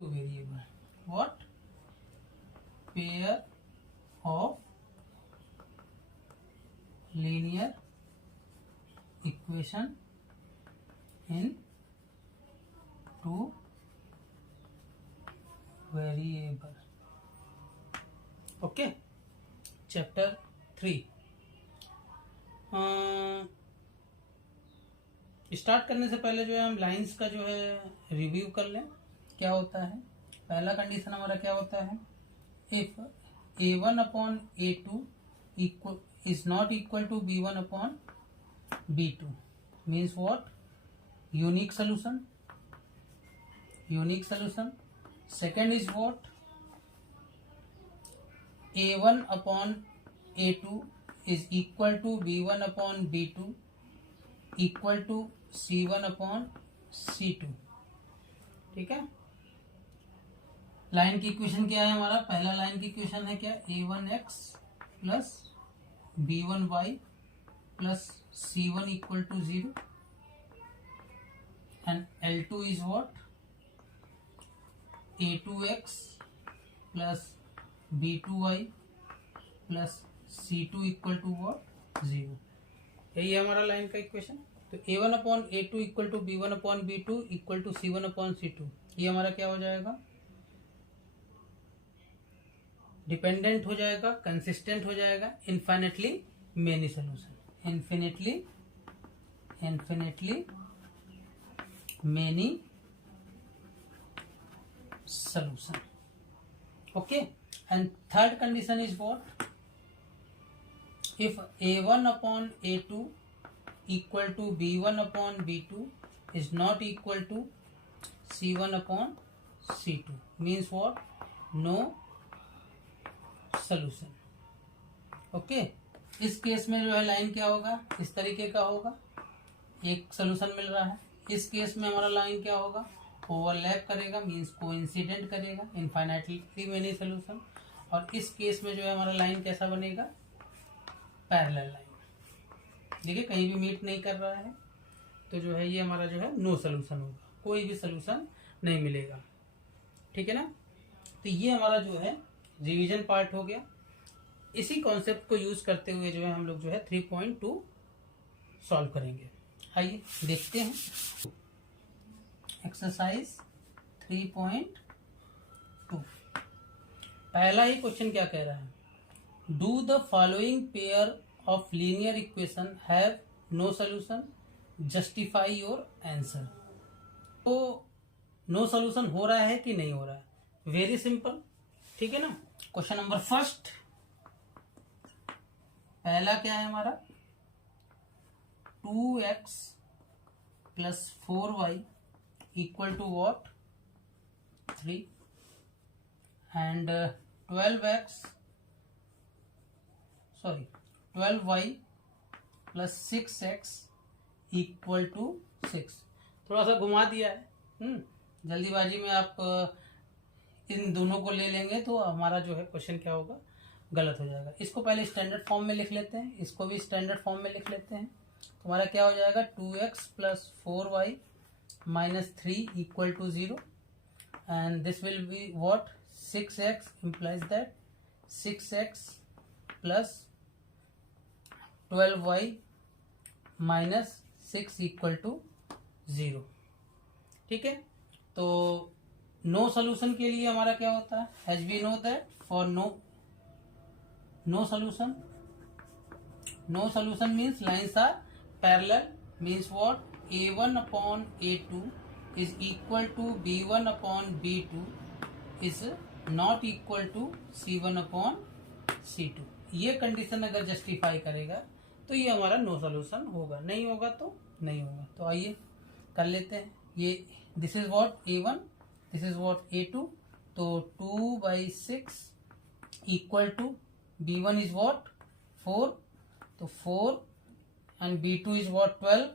two variable. What? Pair of linear equation in two variable. Okay. Chapter 3. Start करने से पहले जो है हम लाइंस का जो है रिव्यू कर लें क्या होता है। पहला कंडीशन हमारा क्या होता है, if a1 upon a2 equal is not equal to b1 upon b2 means what, unique solution. Second is what, a1 upon a2 is equal to b1 upon b2 equal to c1 upon c2। ठीक है। Line की equation क्या है हमारा, पहला line की equation है क्या, a1x plus b1y plus c1 equal to 0 and L2 is what, a2x plus b2y plus c2 equal to what 0। यही है हमारा लाइन का इक्वेशन। तो a1 upon a2 equal to b1 upon b2 equal to c1 upon c2, ये हमारा क्या हो जाएगा, डिपेंडेंट हो जाएगा, कंसिस्टेंट हो जाएगा, infinitely many solution, infinitely many solution. Okay. And third condition is what, if a1 upon a2 equal to b1 upon b2 is not equal to c1 upon c2 means what, no solution। Okay. इस case में जो है line क्या होगा, इस तरीके का होगा, एक सोल्यूशन मिल रहा है। इस केस में हमारा लाइन क्या होगा, ओवरलैप करेगा मीन्स कोइंसिडेंट करेगा, इनफाइनाइटली मेनी सोल्यूशन। और इस केस में जो है हमारा लाइन कैसा बनेगा, पैरेलल लाइन। देखिए कहीं भी मीट नहीं कर रहा है, तो जो है ये हमारा जो है नो सोल्यूशन होगा, कोई भी सोल्यूशन नहीं मिलेगा। ठीक है ना। तो ये हमारा जो है रिवीजन पार्ट हो गया। इसी कॉन्सेप्ट को यूज करते हुए जो है हम लोग जो है 3.2 सॉल्व करेंगे। आइए देखते हैं। एक्सरसाइज 3.2 पहला ही क्वेश्चन क्या कह रहा है, Do the following pair of linear equation have no solution? Justify your answer। तो नो सोल्यूशन हो रहा है कि नहीं हो रहा है, वेरी सिंपल। ठीक है ना। क्वेश्चन नंबर फर्स्ट, पहला क्या है हमारा, 2x plus 4y equal to what 3 and 12y plus 6x equal to 6। थोड़ा सा घुमा दिया है, जल्दीबाजी में आप इन दोनों को ले लेंगे तो हमारा जो है क्वेश्चन क्या होगा, गलत हो जाएगा। इसको पहले स्टैंडर्ड फॉर्म में लिख लेते हैं, इसको भी स्टैंडर्ड फॉर्म में लिख लेते हैं। तो हमारा क्या हो जाएगा, 2x plus 4y minus 3 equal to 0 and this will be what, 6x implies that 6x plus 12y minus 6 equal to 0। ठीक है। तो नो सोल्यूशन के लिए हमारा क्या होता है, as we know that for no solution means lines are parallel means what, a1 upon a2 is equal to b1 upon b2 is not equal to c1 upon c2। ये condition अगर justify करेगा तो ये हमारा no solution होगा, नहीं होगा तो नहीं होगा। तो आइए कर लेते हैं। ये this is what a1, this is what a2। तो 2/6 equal to b1 is what 4, तो 4 एंड b2 इज व्हाट 12,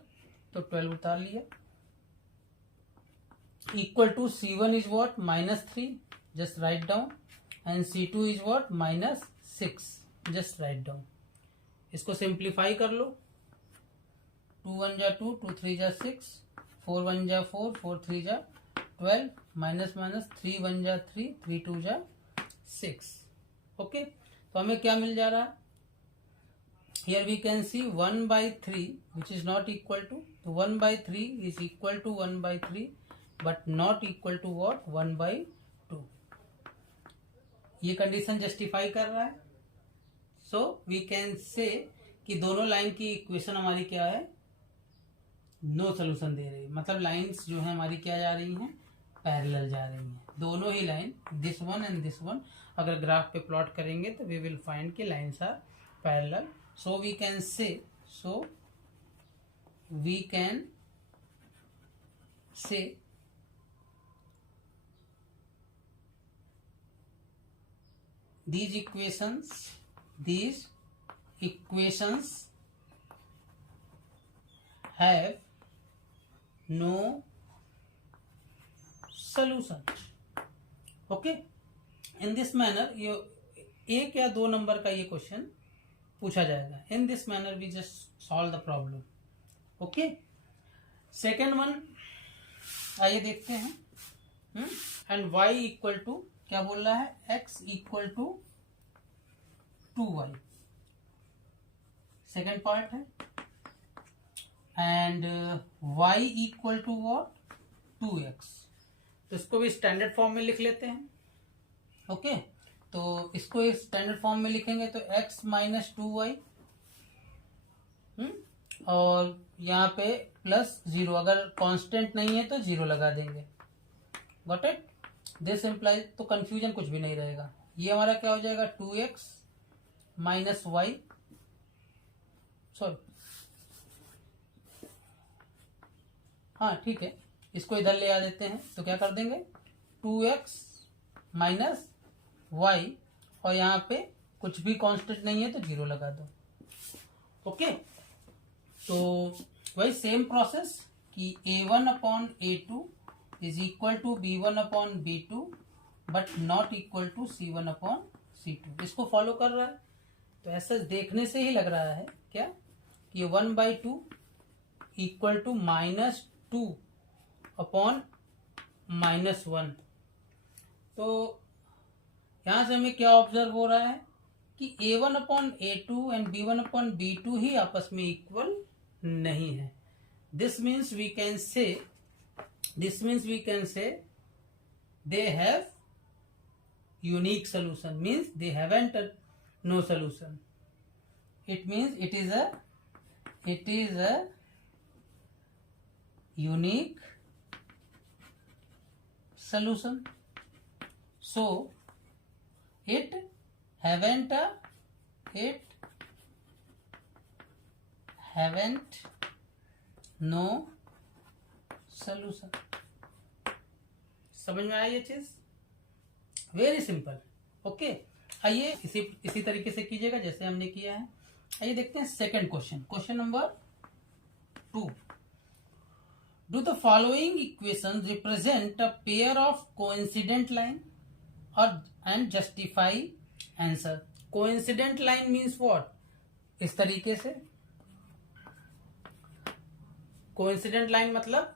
तो 12 उतार लिया, equal to c1 is what -3, just write down, and c2 is what -6, just write down. इसको simplify कर लो, 2 1 जा 2, 2 3 जा 6, 4 1 जा 4, 4 3 जा 12 माइनस माइनस 3 1 जा 3 3 2 जा 6। ओके, तो हमें क्या मिल जा रहा है? Here we can see 1/3 which is not equal to, तो 1/3 is equal to 1/3 but not equal to what? 1/2। ये कंडीशन जस्टिफाई कर रहा है। सो वी कैन से कि दोनों लाइन की इक्वेशन हमारी क्या है? नो सोल्यूशन दे रही है। मतलब लाइंस जो है हमारी क्या जा रही हैं? पैरेलल जा रही हैं। दोनों ही line, this one and this one, अगर ग्राफ पे प्लॉट करेंगे तो वी विल फाइंड कि lines are parallel. So we can say these equations have no solution। Okay, in this manner ये 1 या 2 नंबर का ये क्वेश्चन पूछा जाएगा। In this manner we just solve the problem. Okay, second one आइए देखते हैं। एंड y इक्वल टू क्या बोल रहा है? x equal to 2y, second part है। And y equal to what? 2x। तो इसको भी स्टैंडर्ड फॉर्म में लिख लेते हैं। ओके, तो इसको इस स्टैंडर्ड फॉर्म में लिखेंगे तो x माइनस 2y, और यहाँ पे प्लस 0, अगर कांस्टेंट नहीं है तो 0 लगा देंगे। Got it? दिस इम्प्लाइज, तो कंफ्यूजन कुछ भी नहीं रहेगा। ये हमारा क्या हो जाएगा? 2x माइनस वाई, सॉरी, हाँ ठीक है, इसको इधर ले आ देते हैं। तो क्या कर देंगे? 2x माइनस y, और यहाँ पे कुछ भी कांस्टेंट नहीं है तो 0 लगा दो। ओके, तो वही सेम प्रोसेस कि a1 upon a2 is equal to b1 upon b2 but not equal to c1 upon c2। इसको फॉलो कर रहा है। तो ऐसा देखने से ही लग रहा है क्या कि 1/2 इक्वल टू -2 अपॉन -1। तो यहां से हमें क्या ऑब्जर्व हो रहा है कि a1 upon a2 and b1 upon b2 ही आपस में इक्वल नहीं है। This means we can say they have unique solution, means they haven't no solution. It means it is a unique solution. So it haven't no solution। समझ में आया ये चीज? Very simple. Okay, आइए इसी तरीके से कीजिएगा जैसे हमने किया है। आइए देखते हैं second question. Question number 2। Do the following equation represent a pair of coincident line and justify answer। Coincident line means what? इस तरीके से कोइंसिडेंट लाइन मतलब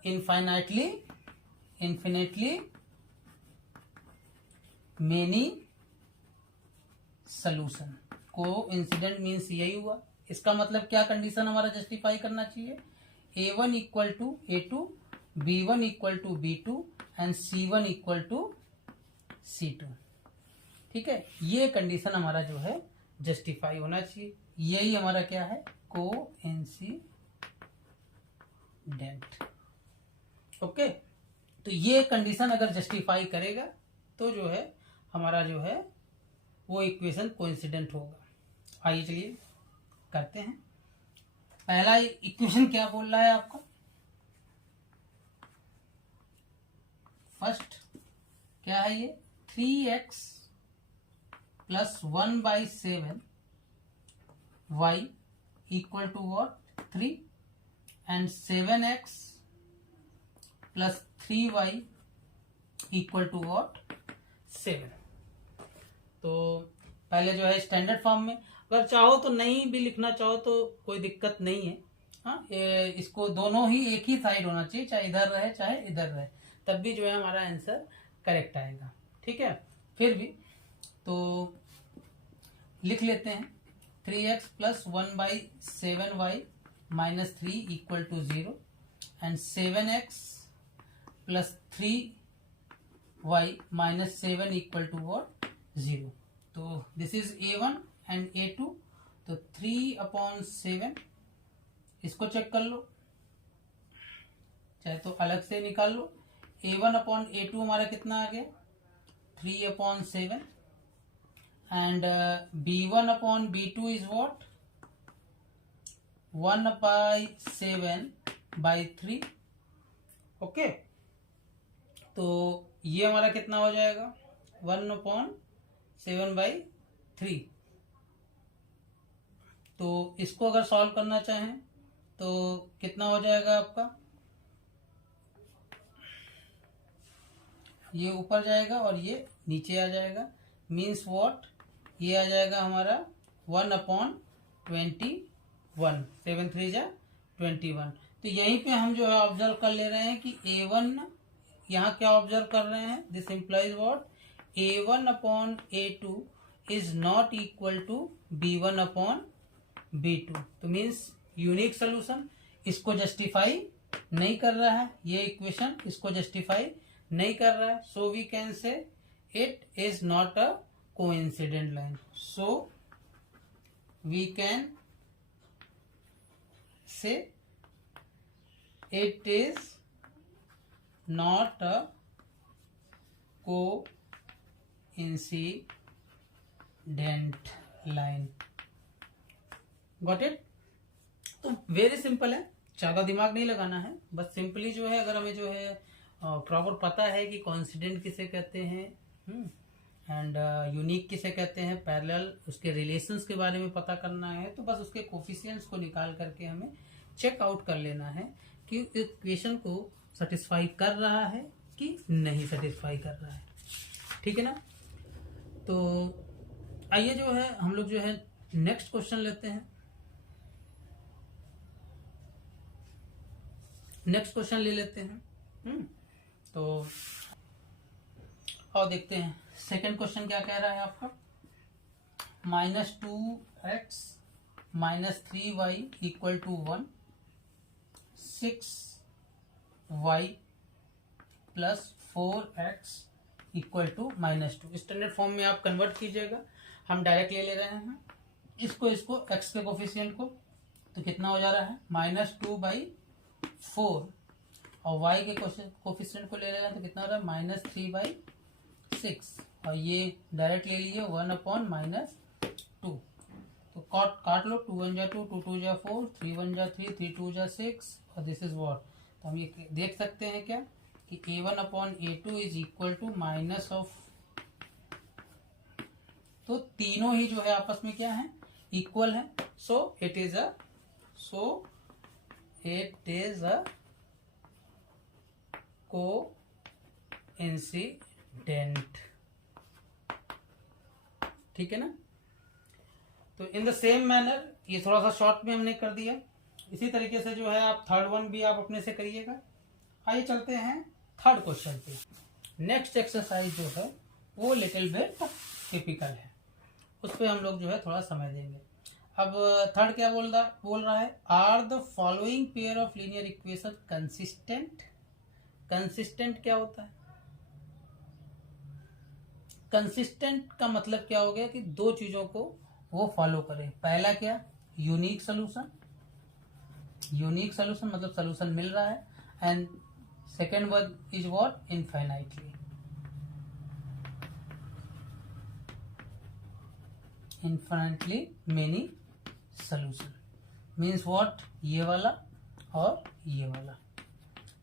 infinitely many solution. Coincident means यही हुआ। इसका मतलब क्या कंडीशन हमारा जस्टिफाई करना चाहिए? a1 equal to a2, b1 equal to b2 and c1 equal to c2। ठीक है, ये कंडीशन हमारा जो है जस्टिफाई होना चाहिए। यही हमारा क्या है? कोइंसिडेंट। ओके, तो ये कंडीशन अगर जस्टिफाई करेगा तो जो है हमारा जो है वो इक्वेशन कोइंसिडेंट होगा। आइए चलिए करते हैं। पहला इक्वेशन क्या बोल रहा है आपको? फर्स्ट क्या है ये? 3x plus 1/7 y equal to what? 3 and 7x plus 3y equal to what? 7। तो पहले जो है स्टैंडर्ड फॉर्म में, अगर चाहो तो नहीं भी लिखना चाहो तो कोई दिक्कत नहीं है। हाँ, इसको दोनों ही एक ही साइड होना चाहिए, चाहे इधर रहे चाहे इधर रहे। तब भी जो है हमारा आंसर करेक्ट आएगा। ठीक है, फिर भी तो लिख लेते हैं 3x plus 1/7y minus 3 equal to 0 and 7x plus 3y minus 7 equal to what 0। तो this is A1 and A2। तो 3/7 इसको चेक कर लो, चाहे तो अलग से निकाल लो। A1/A2 हमारा कितना आ गया 3/7 and B1/B2 is what 1/7/3। Okay, तो ये हमारा कितना हो जाएगा 1/7/3। तो इसको अगर सॉल्व करना चाहें तो कितना हो जाएगा आपका, ये ऊपर जाएगा और ये नीचे आ जाएगा। मीन्स वॉट, ये आ जाएगा हमारा 1/21। 7 3 जा 21। तो यहीं पे हम जो है ऑब्जर्व कर ले रहे हैं कि A1 यहाँ क्या ऑब्जर्व कर रहे हैं, this implies what A1/A2 is not equal to B1/B2। तो मीन्स यूनिक सोल्यूशन इसको जस्टिफाई नहीं कर रहा है, ये इक्वेशन इसको जस्टिफाई नहीं कर रहा है। So we can say it is not a coincident line. So we can say it is not a coincident line. Got it. तो वेरी सिंपल है, ज्यादा दिमाग नहीं लगाना है, बस सिंपली जो है अगर हमें जो है प्रॉपर पता है कि कॉन्सिडेंट किसे कहते हैं एंड यूनिक किसे कहते हैं, पैरेलल उसके रिलेशंस के बारे में पता करना है, तो बस उसके कोफिशिएंट्स को निकाल करके हमें चेक आउट कर लेना है कि इक्वेशन को सेटिस्फाई कर रहा है कि नहीं सेटिस्फाई कर रहा है। ठीक है ना। तो आइए जो है हम लोग जो है नेक्स्ट क्वेश्चन लेते हैं। नेक्स्ट क्वेश्चन ले लेते हैं। तो और देखते हैं सेकंड क्वेश्चन क्या कह रहा है आपका। -2x minus 3y equal to 1, 6y plus 4x equal to -2। Standard form में आप कन्वर्ट कीजिएगा, हम डायरेक्ट ले रहे हैं इसको x के कोफिशिएंट को। तो कितना हो जा रहा है -2/4 और y के कोफिशिएंट को ले रहे हैं तो कितना हो रहा है -3/6 और ये डायरेक्ट ले लीजिए 1/-2। तो काट लो, 2 1 जा 2, 2 2 जा 4, 3 1 जा 3, 3 2 जा 6 और दिस इज व्हाट। तो हम ये देख सकते हैं क्या कि A1/A2 is equal to minus of, तो तीनों ही जो है आपस में क्या है इक्वल है। So it is a coincident. ठीक है ना। तो इन द सेम मैनर, ये थोड़ा सा शॉर्ट में हमने कर दिया, इसी तरीके से जो है आप थर्ड वन भी आप अपने से करिएगा। आइए चलते हैं थर्ड क्वेश्चन पे। नेक्स्ट एक्सरसाइज जो है वो लिटिल बिट टिपिकल है, उस पर हम लोग जो है थोड़ा समय देंगे। अब थर्ड क्या बोल रहा है, are the following pair of linear equation consistent. Consistent क्या होता है, कंसिस्टेंट का मतलब क्या हो गया कि दो चीजों को वो फॉलो करे। पहला क्या, यूनिक सोल्यूशन, यूनिक सोल्यूशन मतलब सोल्यूशन मिल रहा है, and second word is what infinitely, infinitely many solution. Means what, ये वाला और ये वाला,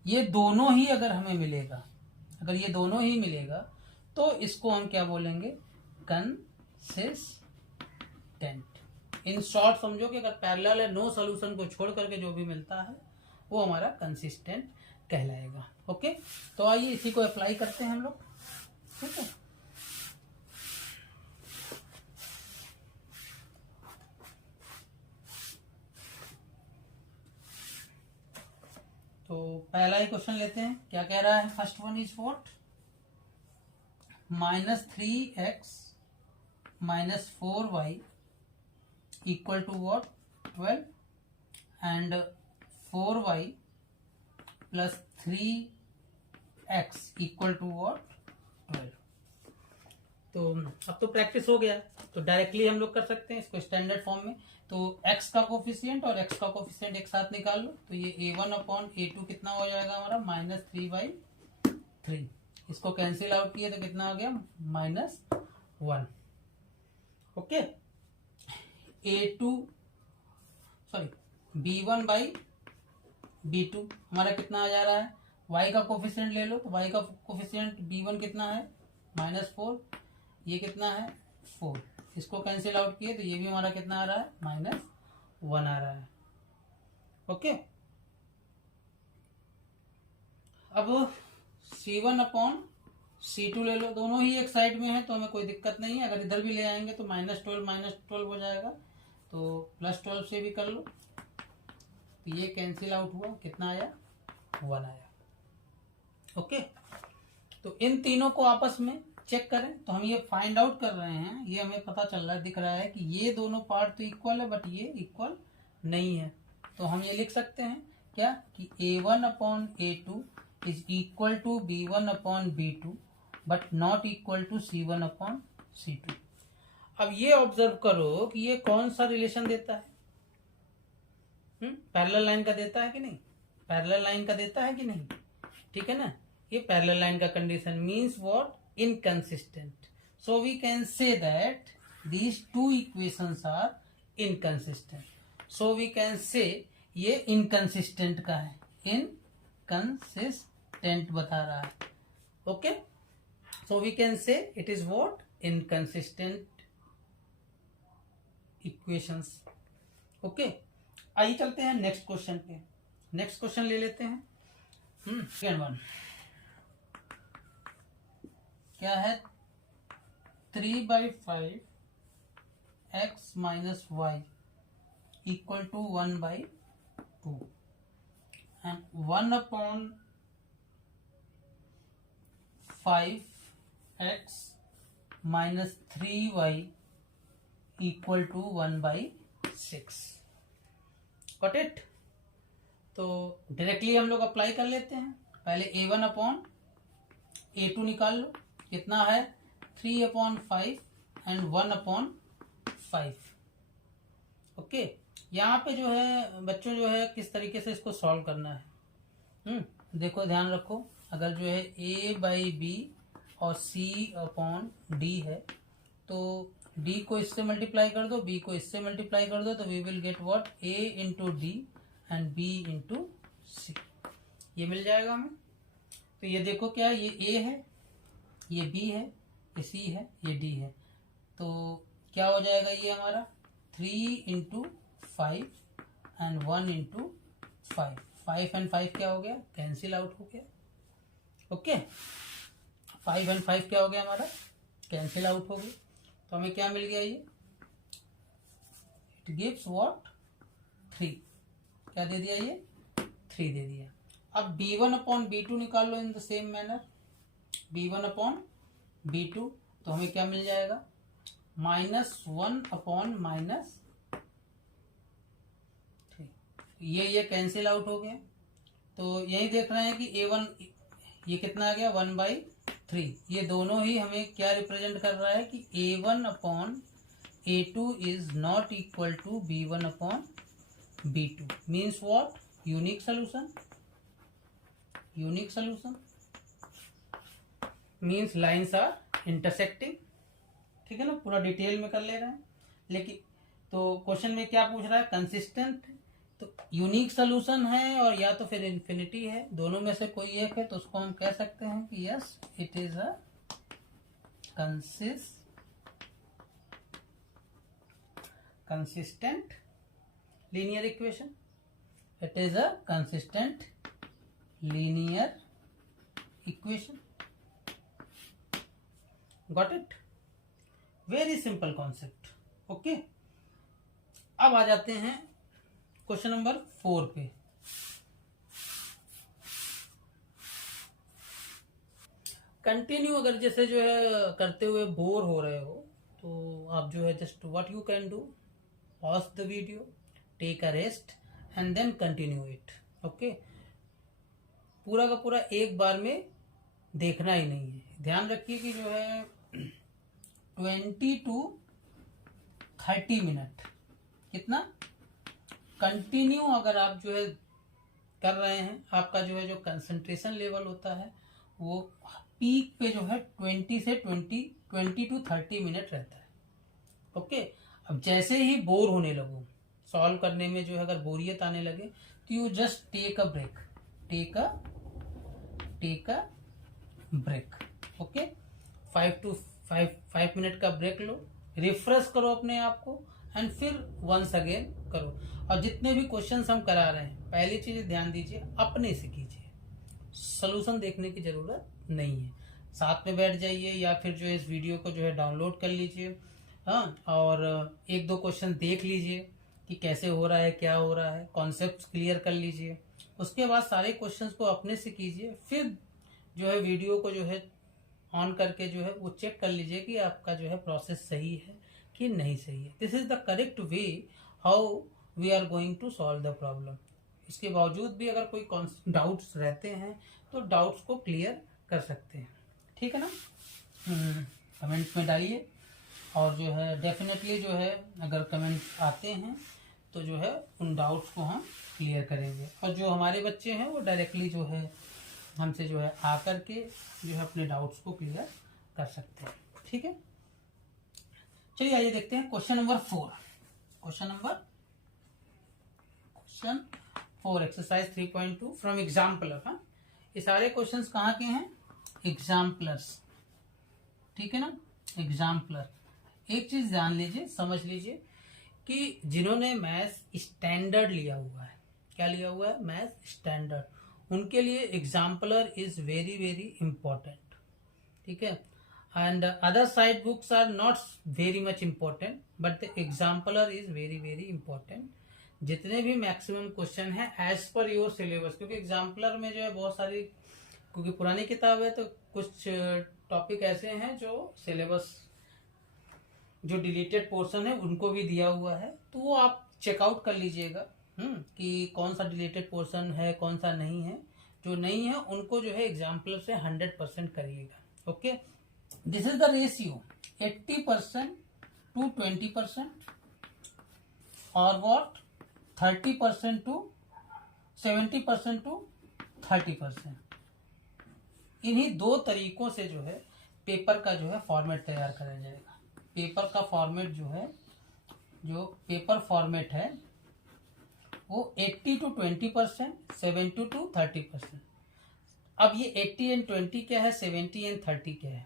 ये दोनों ही अगर हमें मिलेगा, अगर ये दोनों ही मिलेगा तो इसको हम क्या बोलेंगे, कंसिस्टेंट। इन शॉर्ट समझो कि अगर पैरेलल है, नो सॉल्यूशन को छोड़ करके जो भी मिलता है वो हमारा कंसिस्टेंट कहलाएगा। ओके, तो आइए इसी को अप्लाई करते हैं हम लोग। ठीक है, तो तो पहला ही क्वेश्चन लेते हैं, क्या कह रहा है? First one is what? -3x - 4y equal to what? 12 and 4y + 3x equal to what? 12। तो अब तो प्रैक्टिस हो गया, तो डायरेक्टली हम लोग कर सकते हैं इसको स्टैंडर्ड फॉर्म में। तो x का कोफिशिएंट और x का कोफिशिएंट एक साथ निकाल लो, तो ये a1/a2 कितना हो जाएगा हमारा? -3/3। इसको कैंसिल आउट किए तो कितना हो गया? -1। ओके, b1/b2 हमारा कितना आ जा रहा है? y का कोफिशिएंट ले लो, तो y का कोफिशिएंट b1 कितना है? -4। ये कितना है? 4। इसको कैंसिल आउट किए तो ये भी हमारा कितना आ रहा है? -1 आ रहा है। ओके, अब c1/c2 ले लो, दोनों ही एक साइड में है तो हमें कोई दिक्कत नहीं है। अगर इधर भी ले आएंगे तो -12 हो जाएगा, तो +12 से भी कर लो, तो ये कैंसिल आउट हुआ, कितना आया? 1 आया। ओके, तो इन तीनों को आपस में चेक करें तो हम ये फाइंड आउट कर रहे हैं, ये हमें पता चल रहा है, दिख रहा है कि ये दोनों पार्ट तो इक्वल है बट ये इक्वल नहीं है। तो हम ये लिख सकते हैं क्या कि a1/a2 is equal to b1/b2 but not equal to c1/c2। अब ये ऑब्जर्व करो कि ये कौन सा रिलेशन देता है? पैरेलल लाइन का देता है कि नहीं? पैरेलल लाइन का देता है कि नहीं? ठीक है ना, ये पैरेलल लाइन का condition means what? Inconsistent. So we can say that these two equations are inconsistent. So we can say ये inconsistent का है, inconsistent बता रहा है। Okay, so we can say it is what? Inconsistent equations. Okay, आइए चलते हैं next question पे। नेक्स्ट क्वेश्चन ले लेते हैं। सेकंड वन क्या है? 3/5 x - y equal to 1/2 and 1/5 x - 3y equal to 1/6। Got it? तो डायरेक्टली हम लोग अप्लाई कर लेते हैं। पहले a1/a2 निकाल लो, कितना है? 3/5 एंड 1/5। ओके, यहाँ पे जो है बच्चों जो है किस तरीके से इसको सॉल्व करना है, देखो ध्यान रखो। अगर जो है a/b और c/d है तो d को इससे मल्टीप्लाई कर दो, b को इससे मल्टीप्लाई कर दो, तो we will get what? a into d and b into c. ये मिल जाएगा हमें। तो ये देखो क्या, ये a है, ये b है, ये c है, ये d है, तो क्या हो जाएगा ये हमारा? 3 × 5 एंड 1 × 5। 5 एंड 5 क्या हो गया? कैंसिल आउट हो गया। ओके, 5 एंड 5 क्या हो गया हमारा? कैंसिल आउट हो गया। तो हमें क्या मिल गया? ये इट गिव्स व्हाट? 3। क्या दे दिया? ये 3 दे दिया। अब b1/b2 निकाल लो in the same manner. b1/b2 तो हमें क्या मिल जाएगा? -1/-3। ये कैंसिल आउट हो गया। तो यही देख रहे हैं कि a1 ये कितना आ गया? 1/3। ये दोनों ही हमें क्या रिप्रेजेंट कर रहा है कि a1/a2 is not equal to b1/b2। Means what? Unique solution. Unique solution means lines are intersecting. ठीक है ना, पूरा डिटेल में कर ले रहे हैं। लेकिन तो क्वेश्चन में क्या पूछ रहा है? कंसिस्टेंट। तो यूनिक सोल्यूशन है और या तो फिर इन्फिनिटी है, दोनों में से कोई एक है, तो उसको हम कह सकते हैं कि yes it is a consistent linear equation. It is a consistent linear equation. Got it? Very simple concept. Okay, अब आ जाते हैं क्वेश्चन नंबर 4 पे। कंटिन्यू अगर जैसे जो है करते हुए बोर हो रहे हो तो आप जो है just what you can do, pause the video, take a rest and then continue it. Okay, पूरा का पूरा एक बार में देखना ही नहीं है। ध्यान रखिए कि जो है 20 to 30 मिनट कितना कंटिन्यू अगर आप जो है कर रहे हैं, आपका जो है जो कंसंट्रेशन लेवल होता है वो पीक पे जो है 20 to 30 मिनट रहता है। ओके, अब जैसे ही बोर होने लगो, सॉल्व करने में जो है अगर बोरियत आने लगे तो you just take a break, take a break. Okay, 5 minute का ब्रेक लो, रिफ्रेश करो अपने आप को एंड फिर वंस अगेन करो। और जितने भी क्वेश्चंस हम करा रहे हैं, पहली चीज ध्यान दीजिए, अपने से कीजिए, सॉल्यूशन देखने की जरूरत नहीं है। साथ में बैठ जाइए या फिर जो है इस वीडियो को जो है डाउनलोड कर लीजिए, हाँ, और एक दो क्वेश्चन देख लीजिए कि कैसे हो रहा है, क्या हो रहा है, कॉन्सेप्ट क्लियर कर लीजिए। उसके बाद सारे क्वेश्चंस को अपने से कीजिए, फिर जो है वीडियो को जो है ऑन करके जो है वो चेक कर लीजिए कि आपका जो है प्रोसेस सही है कि नहीं सही है। This is the correct way how we are going to solve the problem. इसके बावजूद भी अगर कोई डाउट्स रहते हैं तो डाउट्स को क्लियर कर सकते हैं, ठीक है ना। कमेंट में डालिए, और जो है डेफिनेटली जो है अगर कमेंट आते हैं तो जो है उन डाउट्स को हम क्लियर करेंगे। और जो हमारे बच्चे हैं वो डायरेक्टली जो है हमसे जो है आकर के जो है अपने डाउट्स को क्लियर कर सकते हैं, ठीक है। चलिए आइए देखते हैं question number 4। Question 4 exercise 3.2 from exemplar. हाँ, ये सारे क्वेश्चंस कहाँ के हैं, एग्जाम्पलर्स, ठीक है ना, एग्जाम्पलर। एक चीज जान लीजिए, समझ लीजिए कि जिन्होंने मैथ्स स्टैंडर्ड लिया हुआ है, क्या लिया हुआ है, मैथ्स स्टैंडर्ड, उनके लिए exemplar is very very important, ठीक है। And other side books are not very much important but the exemplar is very very important. जितने भी मैक्सिमम क्वेश्चन है एज पर योर सिलेबस, क्योंकि एग्जाम्पलर में जो है बहुत सारी, क्योंकि पुरानी किताब है तो कुछ टॉपिक ऐसे हैं जो सिलेबस, जो डिलीटेड पोर्शन है उनको भी दिया हुआ है, तो वो आप चेकआउट कर लीजिएगा कि कौन सा डिलीटेड पोर्शन है, कौन सा नहीं है। जो नहीं है उनको जो है एग्जाम्पल से 100% करिएगा। Okay, this is the ratio 80% to 20% और व्हाट 30% to 70% to 30%। इन्हीं दो तरीकों से जो है पेपर का जो है फॉर्मेट तैयार करा जाएगा। पेपर का फॉर्मेट जो है, जो पेपर फॉर्मेट है वो 80 to 20%, 70 to 30%। अब ये 80 and 20 क्या है, 70 and 30 क्या है।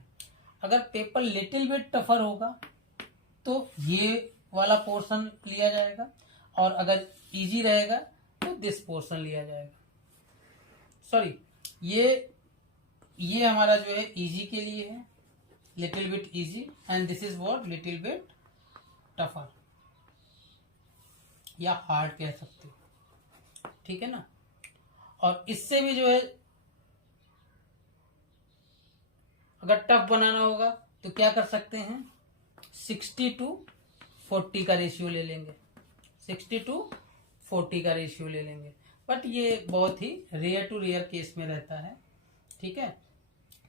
अगर पेपर लिटिल बिट टफर होगा तो ये वाला पोर्शन लिया जाएगा, और अगर इजी रहेगा तो दिस पोर्शन लिया जाएगा। सॉरी, ये हमारा जो है इजी के लिए है, little bit easy, and this is what little bit tougher या हार्ड कह सकते हो, ठीक है ना। और इससे भी जो है अगर टफ बनाना होगा तो क्या कर सकते हैं, 60 to 40 का रेशियो ले लेंगे, 60 to 40 का रेशियो ले लेंगे। बट ये बहुत ही रेयर टू रेयर केस में रहता है, ठीक है।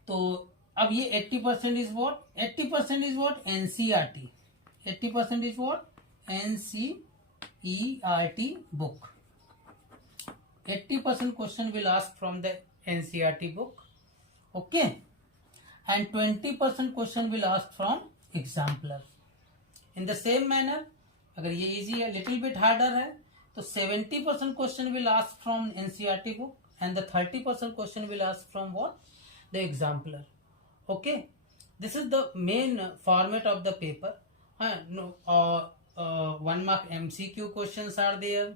तो अब ये 80% is what, 80% is what NCERT, 80% is what NCERT book. 80% question will ask from the NCERT book, okay, and 20% question will ask from exemplar. In the same manner, अगर ये इजी है, लिटिल बिट हार्डर है, तो 70% question will ask from NCERT book and the 30% question will ask from what, the exemplar. Okay, this is the main format of the paper. 1 mark MCQ questions are there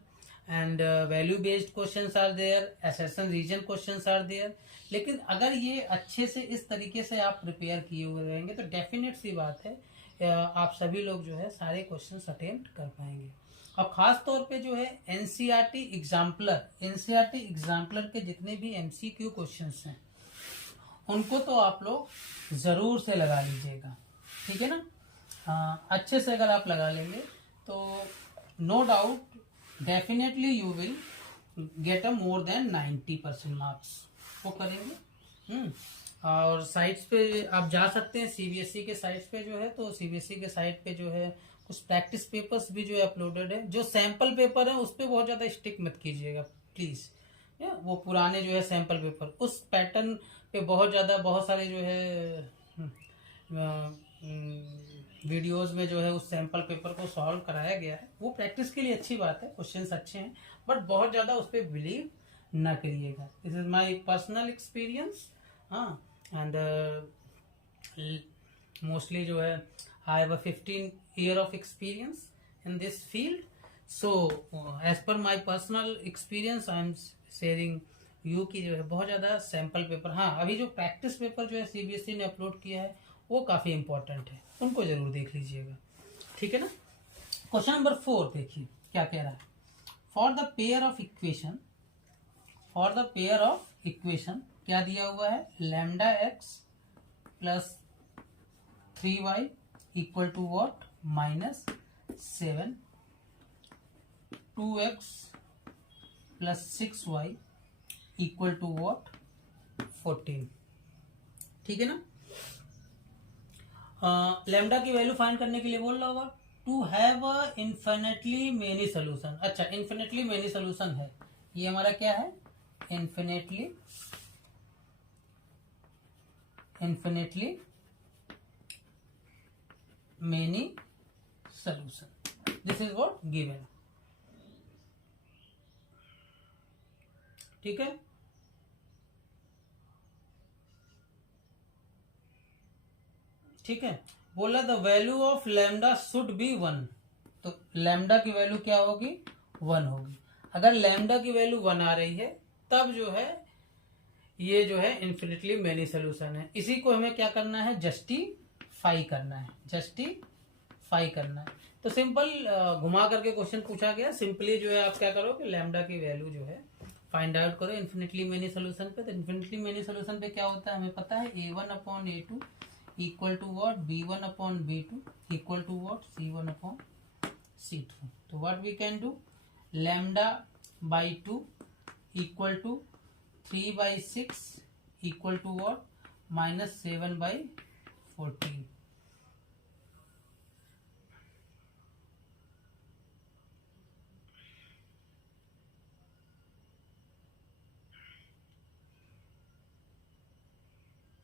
and value based questions are there, assertion region questions are there। लेकिन अगर ये अच्छे से इस तरीके से आप prepare किए हुए रहेंगे तो डेफिनेट सी बात है आप सभी लोग जो है सारे क्वेश्चंस अटेम्प्ट कर पाएंगे। और खास तौर पे जो है एनसीईआरटी एग्जाम्पलर के जितने भी MCQ क्वेश्चंस हैं उनको तो आप लोग जरूर से लगा लीजिएगा, ठीक है ना। हाँ, अच्छे से अगर आप लगा लेंगे तो no doubt definitely you will get a more than 90% marks वो करेंगे। और साइट्स पे आप जा सकते हैं, सीबीएसई के साइट्स पे जो है, तो सीबीएसई के साइट पे जो है कुछ प्रैक्टिस पेपर्स भी जो है अपलोडेड है। जो सैंपल पेपर है उस पर बहुत ज्यादा स्टिक मत कीजिएगा प्लीज, वो पुराने जो है सैंपल पेपर उस पैटर्न पे बहुत सारे जो है वीडियोस में जो है उस सैंपल पेपर को सॉल्व कराया गया है। वो प्रैक्टिस के लिए अच्छी बात है, क्वेश्चंस अच्छे हैं, बट बहुत ज्यादा उस पर बिलीव ना करिएगा। This is my personal experience. हाँ, एंड मोस्टली जो है I have a 15 year of experience in this field, so as per my personal experience I am sharing you की जो है बहुत ज्यादा सैंपल पेपर। हाँ, अभी जो प्रैक्टिस पेपर जो है सीबीएसई ने अपलोड किया है वो काफी इंपॉर्टेंट है, उनको जरूर देख लीजिएगा, ठीक है ना। क्वेश्चन नंबर 4 देखिए क्या कह रहा है। For the pair of equation क्या दिया हुआ है, lambda x plus 3y equal to what -7, 2x plus 6y equal to what 14, ठीक है ना। लैम्डा की वैल्यू फाइंड करने के लिए बोल रहा होगा to have a infinitely many solution. अच्छा, इन्फिनिटली मेनी सोल्यूशन है, ये हमारा क्या है, infinitely many solution, this is what given, ठीक है। ठीक है, बोला the value of lambda should be 1, तो लैम्डा की वैल्यू क्या होगी, 1 होगी। अगर लैम्डा की वैल्यू 1 आ रही है तब जो है ये जो है इन्फिनिटली मेनी सोल्यूशन है। इसी को हमें क्या करना है, जस्टिफाई करना है। तो सिंपल घुमा करके क्वेश्चन पूछा गया, सिंपली जो है आप क्या करो कि लैम्डा की वैल्यू जो है फाइंड आउट करो इन्फिनिटली मेनी सोल्यूशन पे। तो इन्फिनिटली मेनी सोल्यूशन पे क्या होता है हमें पता है, a1/a2 equal to what b1/b2 equal to what c1/c2। तो what we can do, lambda by 2 equal to 3/6 equal to what -7/14।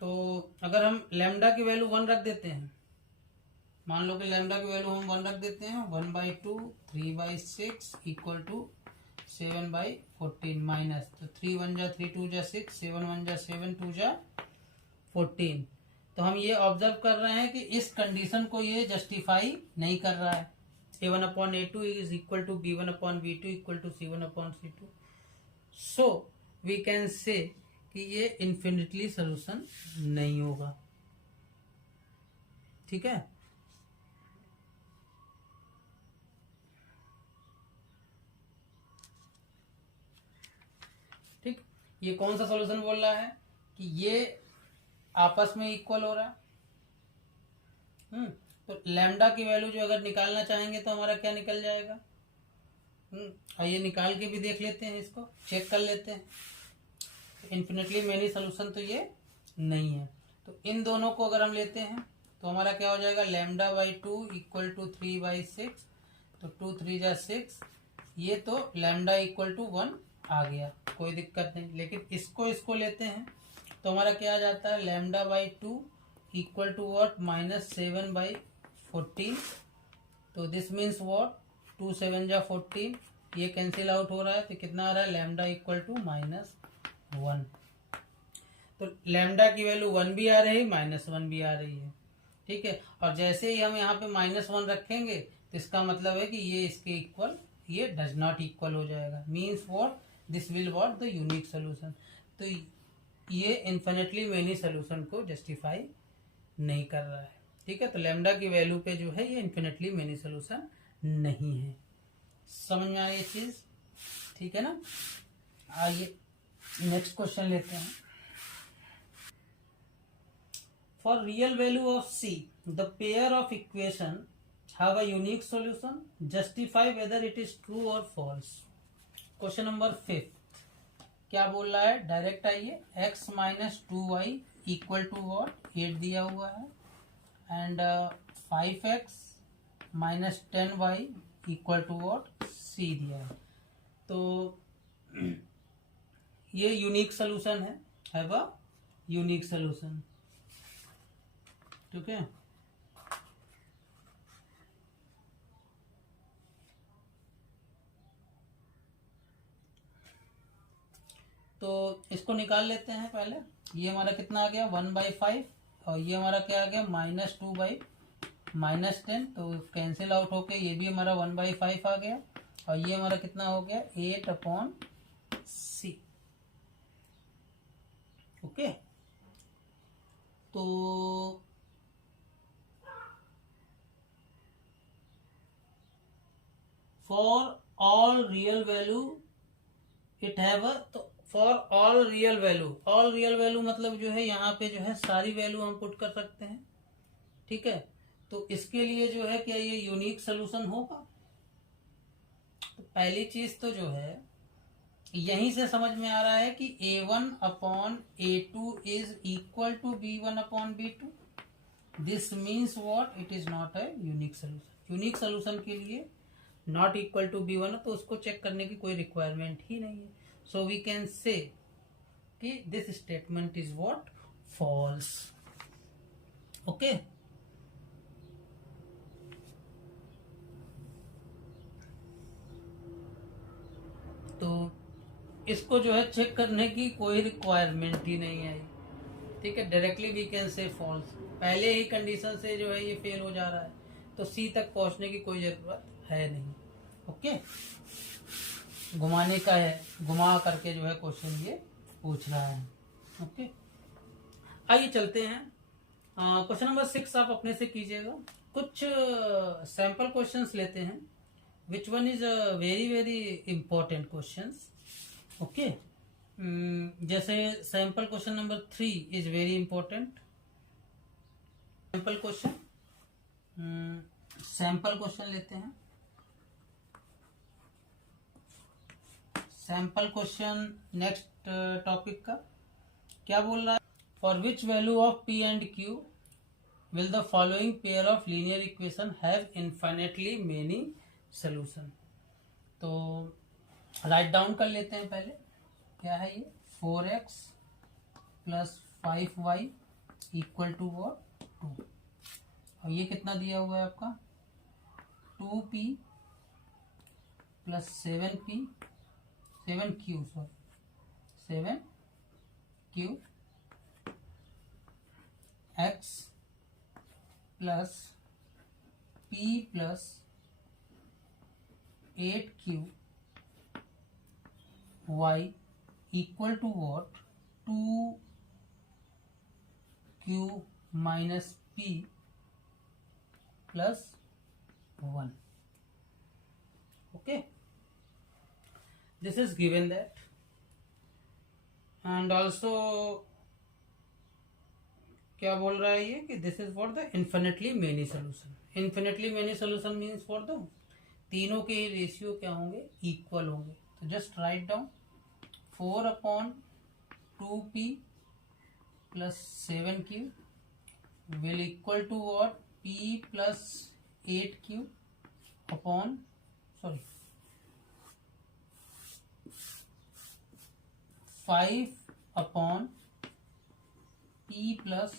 तो अगर हम लैम्डा की वैल्यू 1 रख देते हैं, मान लो कि लैम्डा की वैल्यू हम 1 रख देते हैं, 1/2 3/6 इक्वल टू 7/14 माइनस, तो 3 1 जा 3 2 जा 6, 7 1 जा 7 2 जा 14। तो हम ये ऑब्जर्व कर रहे हैं कि इस कंडीशन को ये जस्टिफाई नहीं कर रहा है। a1/a2 is equal to b1/b2 equal to c1/c2। So we can say कि ये इन्फिनिटली सोल्यूशन नहीं होगा, ठीक है। ठीक, ये कौन सा सॉल्यूशन बोल रहा है कि ये आपस में इक्वल हो रहा है। तो लैम्डा की वैल्यू जो अगर निकालना चाहेंगे तो हमारा क्या निकल जाएगा, आइए निकाल के भी देख लेते हैं, इसको चेक कर लेते हैं। इन्फिनिटली मेनी सोल्यूशन तो ये नहीं है। तो इन दोनों को अगर हम लेते हैं तो हमारा क्या हो जाएगा, लैम्डा बाई 2 इक्वल टू 3/6, तो 2 3 जा 6, ये तो लैम्डा इक्वल टू 1 आ गया, कोई दिक्कत नहीं। लेकिन इसको लेते हैं तो हमारा क्या आ जाता है, lambda by 2 equal to what -7/14। तो दिस मीन्स वॉट 2 7 जा 14, ये कैंसिल आउट हो रहा है, तो कितना आ रहा है, लैम्डा इक्वल टू -1। तो लैम्डा की वैल्यू 1 भी आ रही है, -1 भी आ रही है, ठीक है। और जैसे ही हम यहाँ पे -1 रखेंगे तो इसका मतलब है कि ये इसके इक्वल, ये डज नॉट इक्वल हो जाएगा, means what, this will what the unique solution. तो ये इन्फिनिटली मेनी सोल्यूशन को जस्टिफाई नहीं कर रहा है, ठीक है। तो लैम्डा की वैल्यू पे जो है ये इन्फिनिटली मेनी सोल्यूशन नहीं है। समझ में आई ये चीज, ठीक है ना। आइए नेक्स्ट क्वेश्चन लेते हैं। For real value of C, the pair of equation have a unique solution. Justify whether it is true or false. Question number 5 क्या बोल रहा है, डायरेक्ट आइए. x minus 2y equal to what, 8 दिया हुआ है, and 5x minus 10y equal to what, c दिया है. तो ये यूनिक सोल्यूशन है, हैव अ यूनिक सोल्यूशन. ठीक है. तो इसको निकाल लेते हैं पहले. ये हमारा कितना आ गया, 1/5, और ये हमारा क्या आ गया, -2/-10. तो कैंसिल आउट होके ये भी हमारा 1/5 आ गया, और ये हमारा कितना हो गया, 8/c. ओके. तो for all real value it have a, तो फॉर ऑल रियल वैल्यू मतलब जो है यहाँ पे जो है सारी वैल्यू हम पुट कर सकते हैं. ठीक है. तो इसके लिए जो है क्या ये यूनिक सोल्यूशन होगा. तो पहली चीज तो जो है यहीं से समझ में आ रहा है कि a1/a2 is equal to b1/b2. This means what, it is not a unique solution. Unique solution के लिए नॉट इक्वल टू b1 तो उसको चेक करने की कोई रिक्वायरमेंट ही नहीं है. सो वी कैन से कि this statement is what, false. Okay. तो इसको जो है चेक करने की कोई रिक्वायरमेंट ही नहीं आई. ठीक है. Directly we can say false. पहले ही कंडीशन से जो है ये फेल हो जा रहा है, तो सी तक पहुंचने की कोई जरूरत है नहीं. ओके. घुमाने का है, घुमा करके जो है क्वेश्चन ये पूछ रहा है. ओके. आइए चलते हैं. क्वेश्चन नंबर 6 आप अपने से कीजिएगा. कुछ सैंपल क्वेश्चंस लेते हैं. Which one is very very important questions. Okay. जैसे sample question number 3 is very important. Sample question लेते हैं. सैंपल क्वेश्चन नेक्स्ट टॉपिक का क्या बोल रहा है. For which value of p and q will the following pair of linear equation have infinitely many solution. तो write down कर लेते हैं पहले. क्या है ये, 4x plus 5y equal to what, 2. और ये कितना दिया हुआ है आपका, 2p plus 7q 7q x plus p plus 8q y equal to what, 2q minus p plus 1. Okay. This is given that, and also क्या बोल रहा है ये कि this is for the infinitely many solution. Infinitely many solution means for the तीनों के ratio क्या होंगे, इक्वल होंगे. तो just write down 4/2p plus 7q will equal to what, p plus 8q upon 5/p plus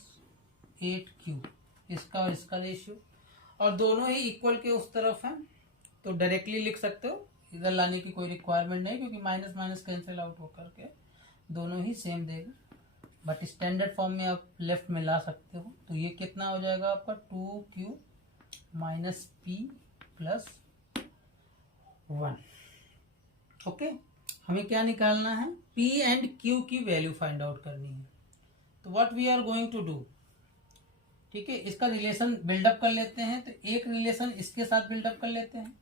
8q. इसका और इसका ratio, और दोनों ही इक्वल के उस तरफ हैं, तो डायरेक्टली लिख सकते हो. इधर लाने की कोई रिक्वायरमेंट नहीं, क्योंकि माइनस माइनस कैंसिल आउट होकर के दोनों ही सेम देगा. बट स्टैंडर्ड फॉर्म में आप लेफ्ट में ला सकते हो. तो ये कितना हो जाएगा आपका, 2q minus p plus 1. Okay. हमें क्या निकालना है, p एंड q की वैल्यू फाइंड आउट करनी है. तो what we are going to do, ठीक है, इसका रिलेशन बिल्डअप कर लेते हैं. तो एक रिलेशन इसके साथ बिल्डअप कर लेते हैं,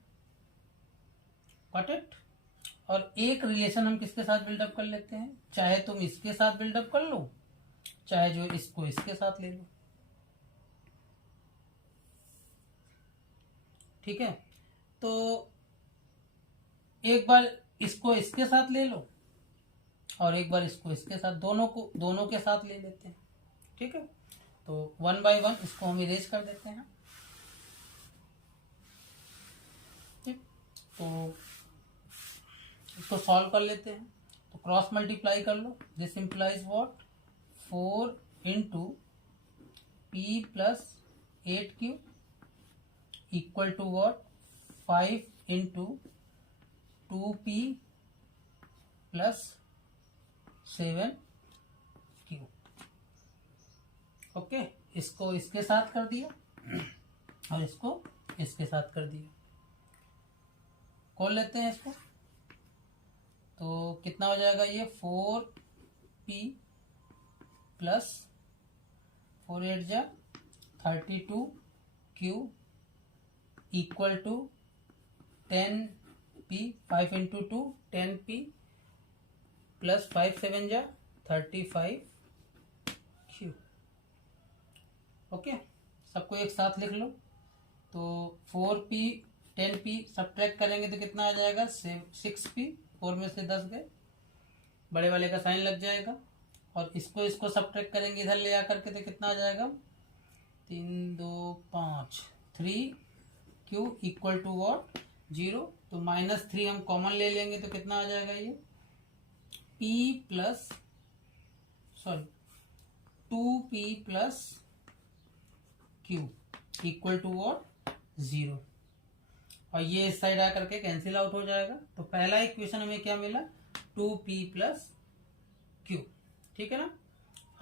गॉट इट. और एक रिलेशन हम किसके साथ बिल्डअप कर लेते हैं, चाहे तुम इसके साथ बिल्डअप कर लो, चाहे जो इसको इसके साथ ले लो. ठीक है, तो एक बार इसको इसके साथ ले लो और एक बार इसको इसके साथ, दोनों के साथ ले लेते हैं। ठीक है, तो 1 बाय 1 इसको हम इरेज कर देते हैं। ठीक, तो इसको सॉल्व कर लेते हैं। तो क्रॉस मल्टीप्लाई कर लो। This implies what, 4 into p plus 8q equal to what, 5 into 2p plus 7q। Okay, इसको इसके साथ कर दिया और इसको इसके साथ कर दिया। खोल लेते हैं इसको, तो कितना हो जाएगा ये, 4p प्लस 4 8 जा 32q equal to 10p, 5 into 2 10p plus 5 7 जा 35q। ओके, सबको एक साथ लिख लो। तो 4p 10p सब्ट्रैक्ट करेंगे तो कितना आ जाएगा, 6p, 4 में से 10 गए, बड़े वाले का साइन लग जाएगा। और इसको सब्ट्रैक्ट करेंगे इधर ले आकर के तो कितना आ जाएगा, 3 2 5 3q इक्वल टू व्हाट, 0। तो -3 हम कॉमन ले लेंगे तो कितना आ जाएगा ये, p plus 2p plus q equal to what, 0। और ये इस साइड आकर के कैंसिल आउट हो जाएगा। तो पहला इक्वेशन हमें क्या मिला, 2p प्लस q। ठीक है ना,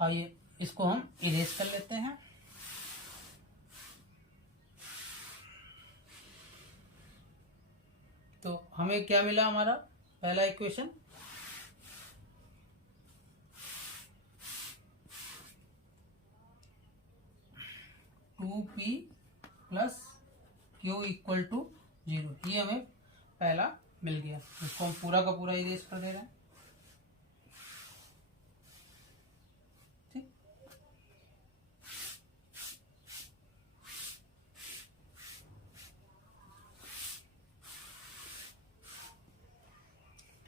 आइए इसको हम इरेज कर लेते हैं। तो हमें क्या मिला, हमारा पहला equation, two p plus q equal to 0। ये हमें पहला मिल गया। इसको हम पूरा का पूरा इरेज कर दे रहे हैं।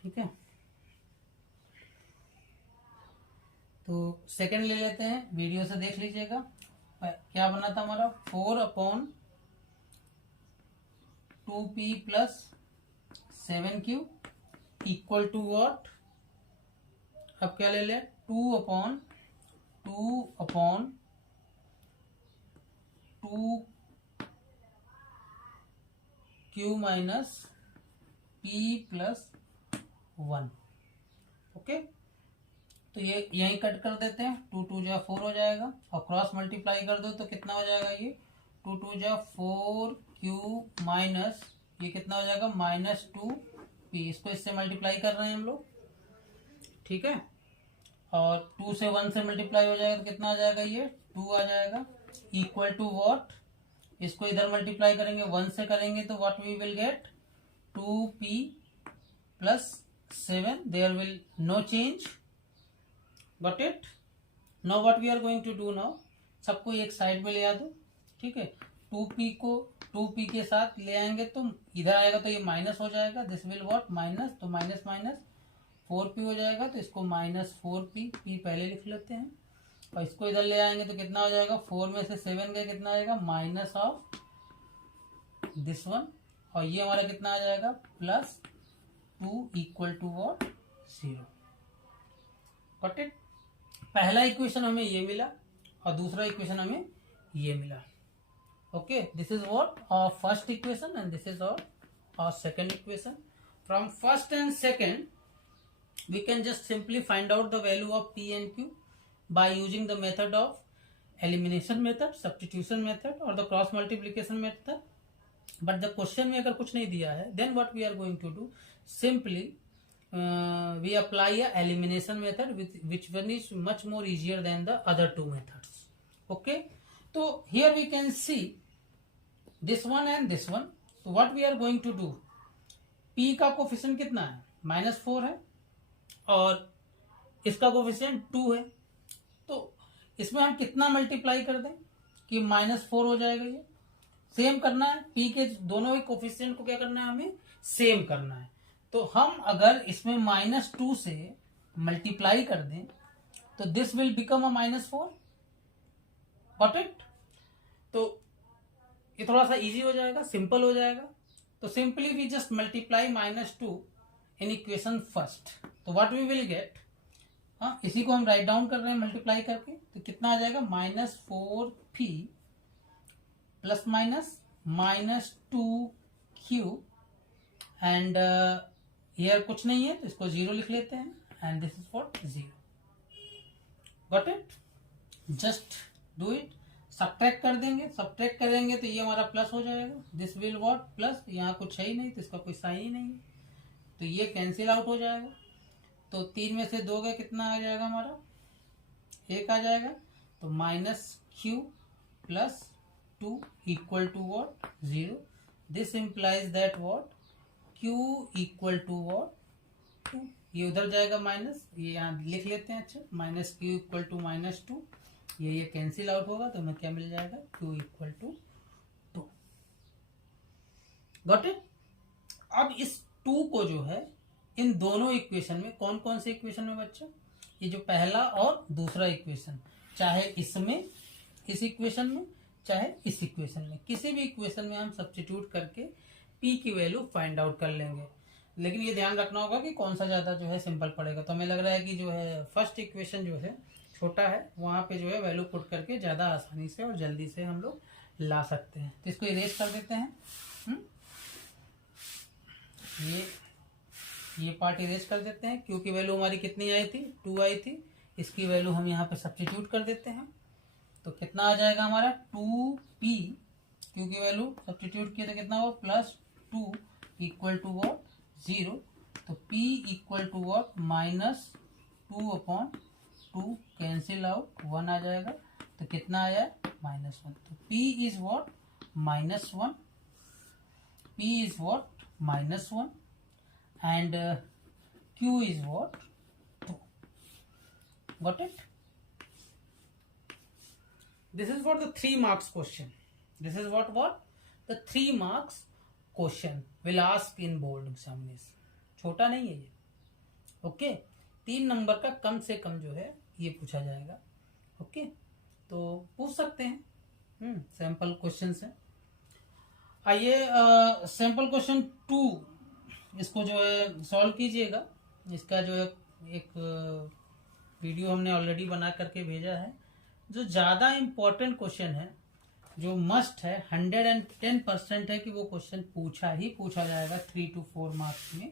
ठीक है, तो सेकंड ले लेते हैं, वीडियो से देख लीजिएगा। क्या बना था हमारा, 4/2p plus 7q equal to what, अब क्या ले लें, 2/2q minus p plus 1। Okay, तो ये यहीं कट कर देते हैं, 2 2 जा 4 हो जाएगा और क्रॉस मल्टीप्लाई कर दो तो कितना हो जाएगा ये, 2 2 जा 4q माइनस ये कितना हो जाएगा, -2p। इसको इससे मल्टीप्लाई कर रहे हैं हम लोग। ठीक है, और 2 से 1 से मल्टीप्लाई हो जाएगा तो कितना आ जाएगा, ये 2 आ जाएगा इक्वल टू व्हाट, इसको इधर मल्टीप्लाई करेंगे 1 से करेंगे तो what we will get, 2p plus 7, there will no change. Got it. Now what we are going to do, now सबको एक साइड में ले आ दो। ठीक है, 2p को 2p के साथ ले आएंगे तो इधर आएगा तो ये माइनस हो जाएगा, दिस विल व्हाट, माइनस, तो माइनस माइनस 4p हो जाएगा, तो इसको -4p, p पहले लिख लेते हैं। और इसको इधर ले आएंगे तो कितना हो जाएगा, 4 में से 7 गए, कितना आएगा, माइनस ऑफ दिस वन। और ये हमारा कितना आ जाएगा, +2 equal to what, 0। Got it. पहला इक्वेशन हमें ये मिला और दूसरा इक्वेशन हमें ये मिला। Okay, this is what our first equation and this is our second equation. From first and second we can just simply find out the value of p and q by using the method of elimination method, substitution method or the cross multiplication method. But the question में अगर कुछ नहीं दिया है, then what we are going to do, simply we apply a elimination method which one is much more easier than the other two methods. Okay, so here we can see this one and this one. So what we are going to do, p का coefficient कितना है, -4 है और इसका coefficient 2 है। तो इसमें हम कितना मल्टीप्लाई कर दें कि -4 हो जाएगा ये, सेम करना है, पी के दोनों ही कोफिशिएंट को क्या करना है, हमें सेम करना है। तो हम अगर इसमें -2 से मल्टीप्लाई कर दें तो this will become a -4, got it. तो ये थोड़ा सा इजी हो जाएगा, सिंपल हो जाएगा। तो simply we just multiply -2 in equation first, तो व्हाट वी विल गेट, हाँ इसी को हम राइट डाउन कर रहे हैं मल्टीप्लाई करके, तो कितना आ जाएगा, -4p plus minus -2q and here कुछ नहीं है तो इसको 0 लिख लेते हैं, and this is what 0, got it. Just do it, subtract कर देंगे, सब्ट्रैक्ट करेंगे तो ये हमारा प्लस हो जाएगा, दिस विल व्हाट प्लस, यहाँ कुछ है ही नहीं तो इसका कोई साइन ही नहीं है, तो ये कैंसिल आउट हो जाएगा। तो 3 में से 2 का कितना आ जाएगा, हमारा 1 आ जाएगा। तो -q plus 2 equal to what 0, this implies that what q equal to what 2, ये उधर जाएगा माइनस, ये यहाँ लिख लेते हैं, अच्छा -q इक्वल टू -2, ये कैंसिल आउट होगा तो हमें क्या मिल जाएगा, q equal to 2, got it. अब इस 2 को जो है इन दोनों इक्वेशन में, कौन कौन से इक्वेशन में बच्चा, ये जो पहला और दूसरा इक्वेशन, चाहे इसमें इस इक्वेशन में चाहे इस इक्वेशन में, किसी भी इक्वेशन में हम सब्स्टिट्यूट करके p की वैल्यू फाइंड आउट कर लेंगे। लेकिन ये ध्यान रखना होगा कि कौन सा ज्यादा जो है सिंपल पड़ेगा। तो हमें लग रहा है कि जो है फर्स्ट इक्वेशन जो है छोटा है, वहां पे जो है वैल्यू पुट करके ज्यादा आसानी से और जल्दी से हम लोग ला सकते हैं। तो इसको इरेज कर देते हैं, ये पार्ट इरेज कर देते हैं, क्योंकि वैल्यू हमारी कितनी आई थी, 2 आई थी, इसकी वैल्यू हम यहाँ पे सब्स्टिट्यूट कर देते हैं। तो कितना आ जाएगा हमारा 2p, क्योंकि वैल्यू सब्स्टिट्यूट किया तो कितना हुआ +2 इक्वल टू व्हाट 0, तो p equal to what -2/2 cancel out, 1 आ जाएगा, तो कितना आया -1। तो p is what -1, p is what -1 and q is what 2, got it। this is what the 3 marks question, this is what the 3 marks question will ask in board examination, छोटा नहीं है ये, ओके। 3 नंबर का कम से कम जो है ये पूछा जाएगा, ओके। तो पूछ सकते हैं, सैंपल क्वेश्चन से। आइए सैंपल क्वेश्चन 2 इसको जो है सॉल्व कीजिएगा। इसका जो है एक वीडियो हमने ऑलरेडी बना करके भेजा है। जो ज़्यादा इम्पोर्टेंट क्वेश्चन है, जो मस्ट है, 110% है कि वो क्वेश्चन पूछा ही पूछा जाएगा 3 to 4 मार्क्स में।